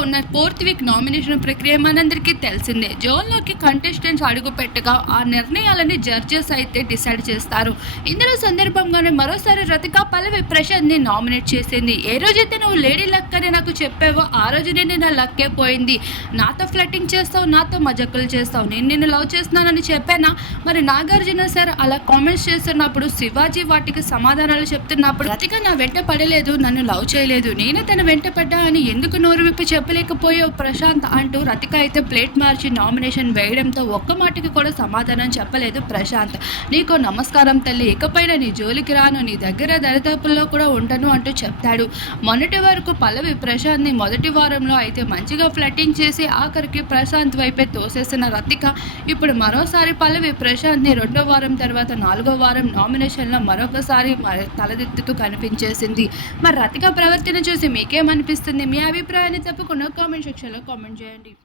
ఉన్న fourth week nomination ప్రక్రియ మనందరికీ తెలిసిందే. జోన్లోకి కంటెస్టెంట్స్ అడుగుపెట్టగా ఆ నిర్ణయాలని జడ్జెస్ అయితే డిసైడ్ చేస్తారు. ఇందులో సందర్భంగానే మరోసారి రతిక పల్లవి ప్రశాంత్ని నామినేట్ చేసింది. ఏ రోజైతే నువ్వు లేడీ లక్ అని నాకు చెప్పావో ఆ రోజు నేను నా లక్కే పోయింది. నాతో ఫ్లటింగ్ చేస్తావు నాతో మజక్కులు చేస్తావు. నేను నిన్ను లవ్ చేస్తున్నానని చెప్పానా? మరి నాగార్జున సార్ అలా కామెంట్స్ చేస్తున్నప్పుడు శివాజీ వాటికి సమాధానాలు చెప్తున్నప్పుడు రతిక నా వెంట పడలేదు నన్ను లవ్ చేయలేదు. నేనే తన వెంట పడ్డా అని ఎందుకు నోరు విప్పి చెప్పలేకపోయావు ప్రశాంత్ అంటూ రతిక అయితే ప్లేట్ మార్చి నామినేషన్ వేయడంతో ఒక్క మాటకి కూడా సమాధానం చెప్పలేదు ప్రశాంత్. నీకు నమస్కారం తల్లి ఇకపైన నీ జోలికి రాను నీ దగ్గర దరిదాపుల్లో కూడా ఉంటాను అంటూ చెప్తాడు. మొన్నటి వరకు పల్లవి ప్రశాంత్ని మొదటి వారంలో అయితే మంచిగా ఫ్లటింగ్ చేసి ఆఖరికి ప్రశాంత్ వైపే తోసేసిన రతిక ఇప్పుడు మరోసారి పల్లవి ప్రశాంత్ని రెండో వారం తర్వాత నాలుగో వారం నామినేషన్లో మరొకసారి తలదెత్తుతూ కనిపించేసింది. మరి రతిక ప్రవర్తన చూసి మీకేమనిపిస్తుంది? మీ అభిప్రాయాన్ని తప్పకుండా కామెంట్ సెక్షన్లో కామెంట్ చేయండి.